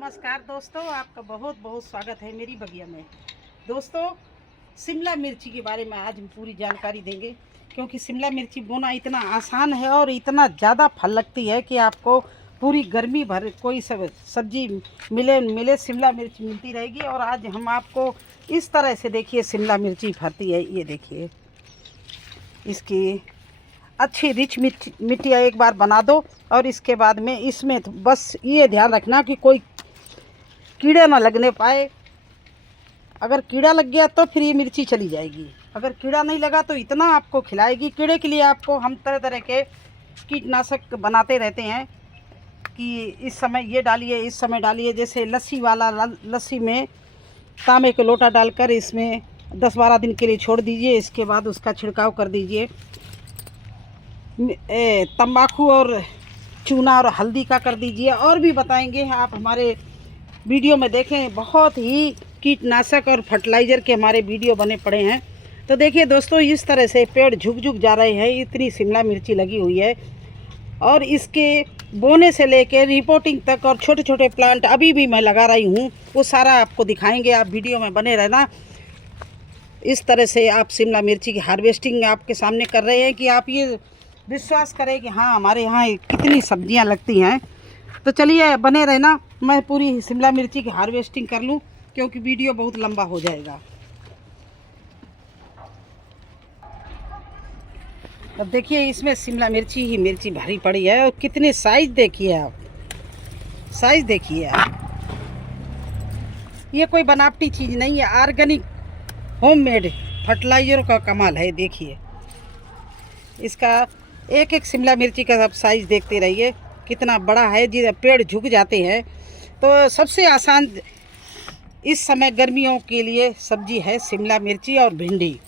नमस्कार दोस्तों, आपका बहुत बहुत स्वागत है मेरी बगिया में। दोस्तों, शिमला मिर्ची के बारे में आज हम पूरी जानकारी देंगे, क्योंकि शिमला मिर्ची बोना इतना आसान है और इतना ज़्यादा फल लगती है कि आपको पूरी गर्मी भर कोई सब्जी मिले शिमला मिर्च मिलती रहेगी। और आज हम आपको इस तरह से देखिए शिमला मिर्ची फरती है। ये देखिए, इसकी अच्छी रिच मिट्टी एक बार बना दो और इसके बाद में इसमें तो बस ये ध्यान रखना कि कोई कीड़ा ना लगने पाए। अगर कीड़ा लग गया तो फिर ये मिर्ची चली जाएगी, अगर कीड़ा नहीं लगा तो इतना आपको खिलाएगी। कीड़े के लिए आपको हम तरह तरह के कीटनाशक बनाते रहते हैं कि इस समय ये डालिए, इस समय डालिए। जैसे लस्सी वाला, लस्सी में तांबे का लोटा डालकर इसमें 10-12 दिन के लिए छोड़ दीजिए, इसके बाद उसका छिड़काव कर दीजिए। तंबाकू और चूना और हल्दी का कर दीजिए। और भी बताएंगे, आप हमारे वीडियो में देखें, बहुत ही कीटनाशक और फर्टिलाइज़र के हमारे वीडियो बने पड़े हैं। तो देखिए दोस्तों, इस तरह से पेड़ झुक झुक जा रहे हैं, इतनी शिमला मिर्ची लगी हुई है। और इसके बोने से लेकर रिपोर्टिंग तक और छोटे छोटे प्लांट अभी भी मैं लगा रही हूँ, वो सारा आपको दिखाएंगे। आप वीडियो में बने रहना। इस तरह से आप शिमला मिर्ची की हार्वेस्टिंग आपके सामने कर रहे हैं कि आप ये विश्वास करें कि हाँ, हमारे यहाँ कितनी सब्जियाँ लगती हैं। तो चलिए बने रहना, मैं पूरी शिमला मिर्ची की हार्वेस्टिंग कर लूँ, क्योंकि वीडियो बहुत लंबा हो जाएगा। अब देखिए, इसमें शिमला मिर्ची ही मिर्ची भरी पड़ी है। और कितने साइज देखिए आप, साइज देखिए आप। ये कोई बनावटी चीज़ नहीं है, ऑर्गेनिक होममेड फर्टिलाइज़र का कमाल है। देखिए, इसका एक एक शिमला मिर्ची का आप साइज़ देखते रहिए कितना बड़ा है। जी, पेड़ झुक जाते हैं। तो सबसे आसान इस समय गर्मियों के लिए सब्जी है शिमला मिर्ची और भिंडी।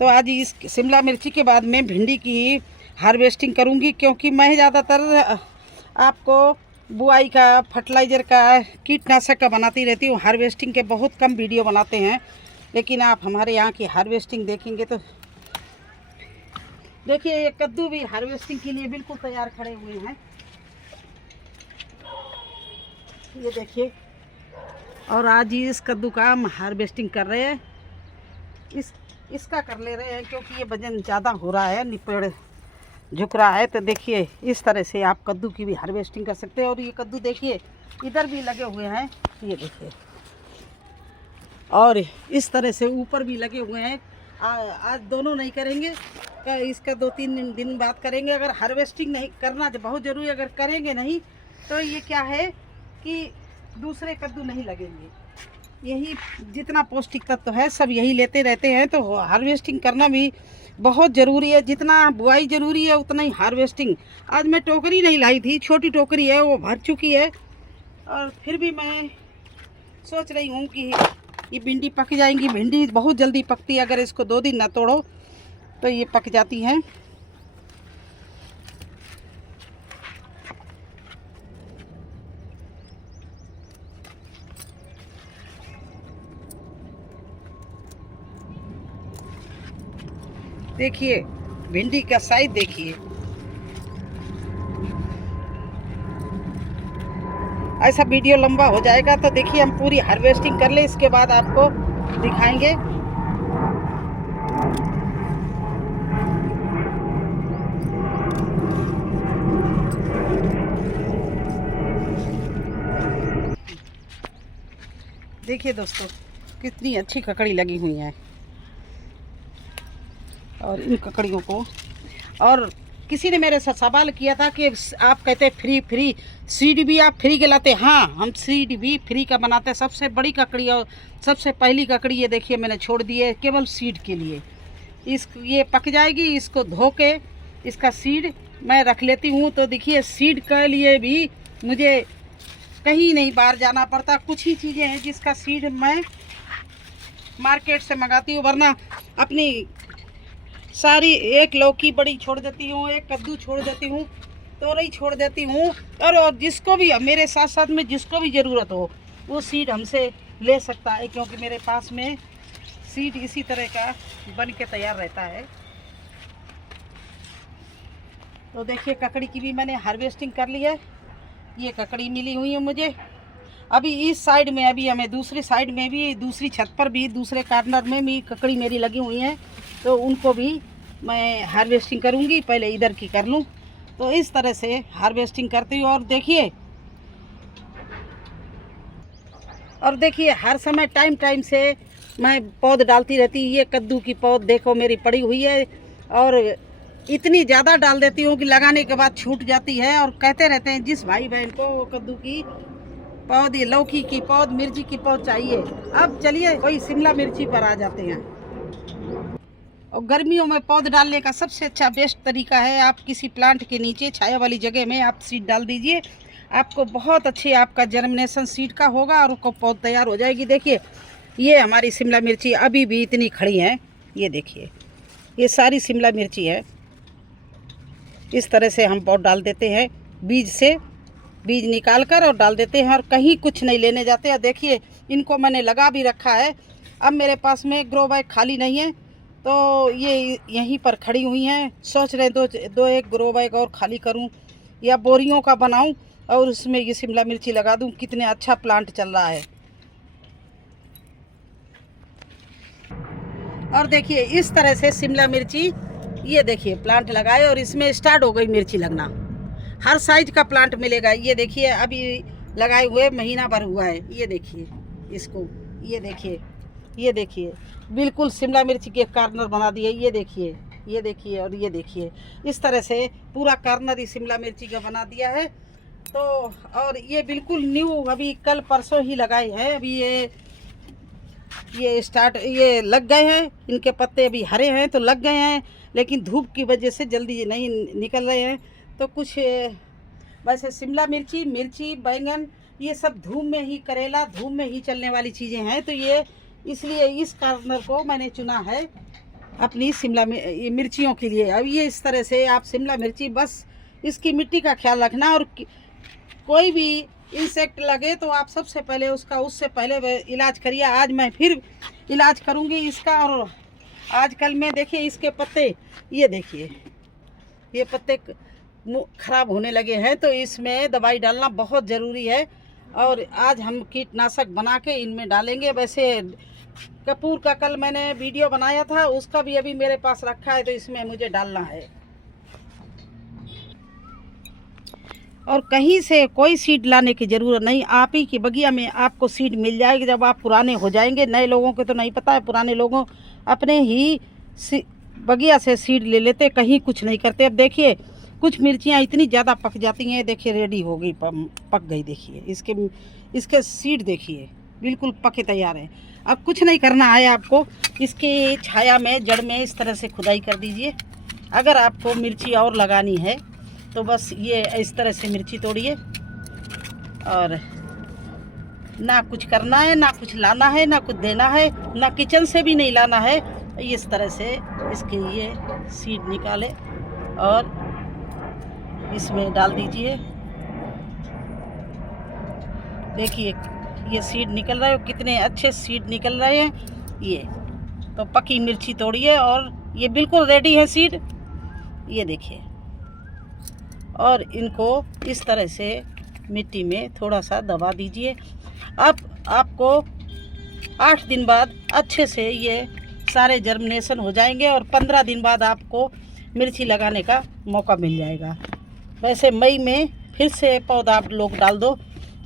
तो आज इस शिमला मिर्ची के बाद मैं भिंडी की हार्वेस्टिंग करूंगी, क्योंकि मैं ज़्यादातर आपको बुआई का, फर्टिलाइज़र का, कीटनाशक का बनाती रहती हूँ। हार्वेस्टिंग के बहुत कम वीडियो बनाते हैं, लेकिन आप हमारे यहाँ की हार्वेस्टिंग देखेंगे तो देखिए, ये कद्दू भी हार्वेस्टिंग के लिए बिल्कुल तैयार खड़े हुए हैं। ये देखिए, और आज ही इस कद्दू का हम हार्वेस्टिंग कर रहे हैं। इसका कर ले रहे हैं, क्योंकि ये वजन ज़्यादा हो रहा है, पेड़ झुक रहा है। तो देखिए, इस तरह से आप कद्दू की भी हार्वेस्टिंग कर सकते हैं। और ये कद्दू देखिए, इधर भी लगे हुए हैं, ये देखिए, और इस तरह से ऊपर भी लगे हुए हैं। आज दोनों नहीं करेंगे, इसका 2-3 दिन बाद करेंगे। अगर हार्वेस्टिंग नहीं करना बहुत ज़रूरी, अगर करेंगे नहीं तो ये क्या है कि दूसरे कद्दू नहीं लगेंगे। यही जितना पौष्टिक तत्व है सब यही लेते रहते हैं। तो हार्वेस्टिंग करना भी बहुत ज़रूरी है। जितना बुआई ज़रूरी है उतना ही हार्वेस्टिंग। आज मैं टोकरी नहीं लाई थी, छोटी टोकरी है, वो भर चुकी है। और फिर भी मैं सोच रही हूँ कि ये भिंडी पक जाएंगी। भिंडी बहुत जल्दी पकती है, अगर इसको 2 दिन ना तोड़ो तो ये पक जाती हैं। देखिए, भिंडी का साइज देखिए। ऐसा वीडियो लंबा हो जाएगा, तो देखिए हम पूरी हार्वेस्टिंग कर ले, इसके बाद आपको दिखाएंगे। देखिए दोस्तों, कितनी अच्छी ककड़ी लगी हुई है। और इन ककड़ियों को, और किसी ने मेरे साथ सवाल किया था कि आप कहते फ्री सीड भी आप फ्री के लाते। हाँ, हम सीड भी फ्री का बनाते हैं। सबसे बड़ी ककड़ी और सबसे पहली ककड़ी ये देखिए मैंने छोड़ दी है, केवल सीड के लिए। ये पक जाएगी, इसको धो के इसका सीड मैं रख लेती हूँ। तो देखिए, सीड के लिए भी मुझे कहीं नहीं बाहर जाना पड़ता। कुछ ही चीज़ें हैं जिसका सीड मैं मार्केट से मंगाती हूँ, वरना अपनी सारी, एक लौकी बड़ी छोड़ देती हूँ, एक कद्दू छोड़ देती हूँ, तोरई छोड़ देती हूँ। और जिसको भी, मेरे साथ साथ में जिसको भी ज़रूरत हो वो सीड हमसे ले सकता है, क्योंकि मेरे पास में सीड इसी तरह का बन के तैयार रहता है। तो देखिए, ककड़ी की भी मैंने हार्वेस्टिंग कर ली है। ये ककड़ी मिली हुई है मुझे। अभी इस साइड में, अभी हमें दूसरी साइड में भी, दूसरी छत पर भी, दूसरे कार्नर में भी ककड़ी मेरी लगी हुई हैं, तो उनको भी मैं हार्वेस्टिंग करूँगी। पहले इधर की कर लूँ, तो इस तरह से हार्वेस्टिंग करती हूँ। और देखिए हर समय टाइम से मैं पौध डालती रहती। ये कद्दू की पौध देखो मेरी पड़ी हुई है, और इतनी ज़्यादा डाल देती हूँ कि लगाने के बाद छूट जाती है। और कहते रहते हैं जिस भाई बहन को कद्दू की पौध, लौकी की पौध, मिर्ची की पौध चाहिए। अब चलिए वही शिमला मिर्ची पर आ जाते हैं। और गर्मियों में पौध डालने का सबसे अच्छा बेस्ट तरीका है, आप किसी प्लांट के नीचे छाया वाली जगह में आप सीड डाल दीजिए। आपको बहुत अच्छे आपका जर्मिनेशन सीड का होगा और पौध तैयार हो जाएगी। देखिए ये हमारी शिमला मिर्ची अभी भी इतनी खड़ी हैं, ये देखिए ये सारी शिमला मिर्ची है। इस तरह से हम पौध डाल देते हैं, बीज से बीज निकाल कर और डाल देते हैं, और कहीं कुछ नहीं लेने जाते हैं। देखिए इनको मैंने लगा भी रखा है। अब मेरे पास में ग्रो बैग खाली नहीं है, तो ये यहीं पर खड़ी हुई हैं। सोच रहे दो एक ग्रो बैग और खाली करूं या बोरियों का बनाऊं और उसमें ये शिमला मिर्ची लगा दूं। कितने अच्छा प्लांट चल रहा है। और देखिए इस तरह से शिमला मिर्ची, ये देखिए प्लांट लगाए और इसमें स्टार्ट हो गई मिर्ची लगना। हर साइज का प्लांट मिलेगा। ये देखिए अभी लगाए हुए महीना भर हुआ है। ये देखिए इसको, ये देखिए बिल्कुल शिमला मिर्ची के कार्नर बना दिए। ये देखिए और ये देखिए, इस तरह से पूरा कार्नर ही शिमला मिर्ची का बना दिया है। तो और ये बिल्कुल न्यू, अभी कल परसों ही लगाए हैं। अभी ये लग गए हैं। इनके पत्ते अभी हरे हैं तो लग गए हैं, लेकिन धूप की वजह से जल्दी नहीं निकल रहे हैं। तो कुछ वैसे शिमला मिर्ची, बैंगन, ये सब धूप में ही, करेला धूप में ही चलने वाली चीज़ें हैं। तो ये इसलिए इस कार्नर को मैंने चुना है अपनी शिमला मिर्चियों के लिए। अब ये इस तरह से आप शिमला मिर्ची, बस इसकी मिट्टी का ख्याल रखना, और कोई भी इंसेक्ट लगे तो आप सबसे पहले उससे पहले इलाज करिए। आज मैं फिर इलाज करूँगी इसका। और आजकल में देखिए इसके पत्ते, ये देखिए ये पत्ते खराब होने लगे हैं, तो इसमें दवाई डालना बहुत ज़रूरी है। और आज हम कीटनाशक बना के इनमें डालेंगे। वैसे कपूर का कल मैंने वीडियो बनाया था, उसका भी अभी मेरे पास रखा है, तो इसमें मुझे डालना है। और कहीं से कोई सीड लाने की ज़रूरत नहीं, आप ही की बगिया में आपको सीड मिल जाएगी जब आप पुराने हो जाएंगे। नए लोगों को तो नहीं पता है, पुराने लोगों अपने ही बगिया से सीड ले लेते, कहीं कुछ नहीं करते। अब देखिए कुछ मिर्चियाँ इतनी ज़्यादा पक जाती हैं, देखिए रेडी हो गई, पक गई। देखिए इसके सीड देखिए बिल्कुल पके तैयार हैं। अब कुछ नहीं करना है आपको, इसके छाया में, जड़ में इस तरह से खुदाई कर दीजिए। अगर आपको मिर्ची और लगानी है तो बस ये इस तरह से मिर्ची तोड़िए, और ना कुछ करना है, ना कुछ लाना है, ना कुछ देना है, ना किचन से भी नहीं लाना है। इस तरह से इसके ये सीड निकाले और इसमें डाल दीजिए। देखिए ये सीड निकल रहे हो, कितने अच्छे सीड निकल रहे हैं। ये तो पकी मिर्ची तोड़िए और ये बिल्कुल रेडी है सीड, ये देखिए। और इनको इस तरह से मिट्टी में थोड़ा सा दबा दीजिए। अब आपको 8 दिन बाद अच्छे से ये सारे जर्मिनेशन हो जाएंगे, और 15 दिन बाद आपको मिर्ची लगाने का मौका मिल जाएगा। वैसे मई में फिर से पौधा आप लोग डाल दो,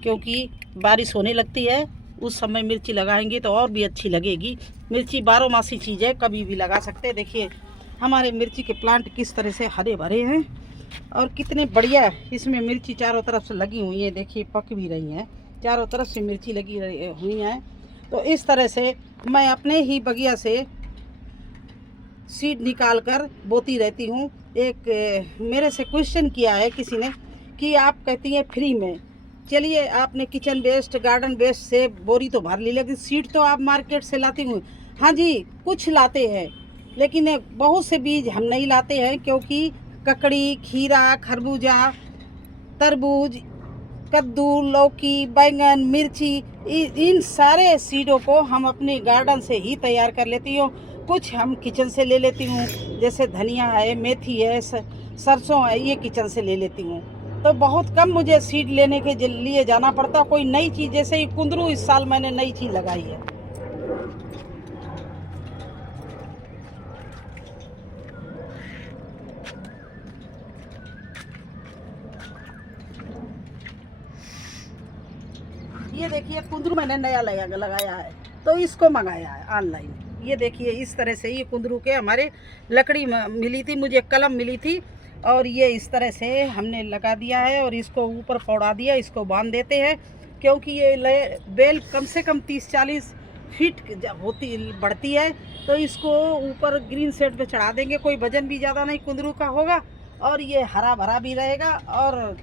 क्योंकि बारिश होने लगती है, उस समय मिर्ची लगाएंगे तो और भी अच्छी लगेगी। मिर्ची 12 मासी चीज़ है, कभी भी लगा सकते हैं। देखिए हमारे मिर्ची के प्लांट किस तरह से हरे भरे हैं, और कितने बढ़िया इसमें मिर्ची चारों तरफ से लगी हुई है। देखिए पक भी रही हैं, चारों तरफ से मिर्ची लगी हुई हैं। तो इस तरह से मैं अपने ही बगिया से सीड निकाल कर बोती रहती हूँ। एक मेरे से क्वेश्चन किया है किसी ने कि आप कहती हैं फ्री में, चलिए आपने किचन वेस्ट, गार्डन वेस्ट से बोरी तो भर ली, लेकिन सीड तो आप मार्केट से लाती हूँ। हाँ जी, कुछ लाते हैं, लेकिन बहुत से बीज हम नहीं लाते हैं, क्योंकि ककड़ी, खीरा, खरबूजा, तरबूज, कद्दू, लौकी, बैंगन, मिर्ची, इन सारे सीडों को हम अपने गार्डन से ही तैयार कर लेती हूँ। कुछ हम किचन से ले लेती हूँ, जैसे धनिया है, मेथी है, सरसों है, ये किचन से ले लेती हूँ। तो बहुत कम मुझे सीड लेने के लिए जाना पड़ता। कोई नई चीज़, जैसे ही कुंदरू इस साल मैंने नई चीज़ लगाई है। ये देखिए कुंदरू मैंने नया लगाया है, तो इसको मंगाया है ऑनलाइन। ये देखिए इस तरह से ये कुंदरू के हमारे लकड़ी मिली थी, मुझे कलम मिली थी, और ये इस तरह से हमने लगा दिया है और इसको ऊपर पौड़ा दिया। इसको बांध देते हैं क्योंकि ये बेल कम से कम 30-40 फीट बढ़ती है। तो इसको ऊपर ग्रीन सेट पे चढ़ा देंगे, कोई वजन भी ज़्यादा नहीं कुंदरू का होगा, और ये हरा भरा भी रहेगा और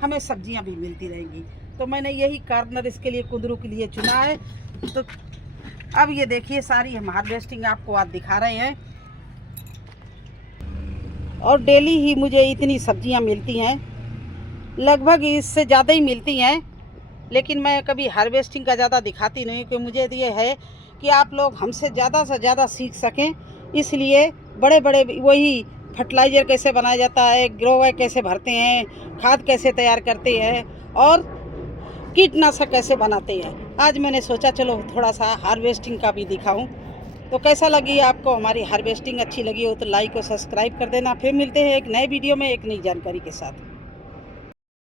हमें सब्जियां भी मिलती रहेंगी। तो मैंने यही कार्नर इसके लिए कुंदरू के लिए चुना है। तो अब ये देखिए सारी हम हार्वेस्टिंग आपको आज दिखा रहे हैं, और डेली ही मुझे इतनी सब्जियां मिलती हैं, लगभग इससे ज़्यादा ही मिलती हैं, लेकिन मैं कभी हार्वेस्टिंग का ज़्यादा दिखाती नहीं, क्योंकि मुझे ये है कि आप लोग हमसे ज़्यादा से ज़्यादा सीख सकें। इसलिए बड़े बड़े वही फर्टिलाइज़र कैसे बनाया जाता है, ग्रो बैग कैसे भरते हैं, खाद कैसे तैयार करते हैं, और कीटनाशक कैसे बनाते हैं, आज मैंने सोचा चलो थोड़ा सा हार्वेस्टिंग का भी दिखाऊं। तो कैसा लगी आपको हमारी हार्वेस्टिंग? अच्छी लगी हो तो लाइक और सब्सक्राइब कर देना। फिर मिलते हैं एक नए वीडियो में एक नई जानकारी के साथ।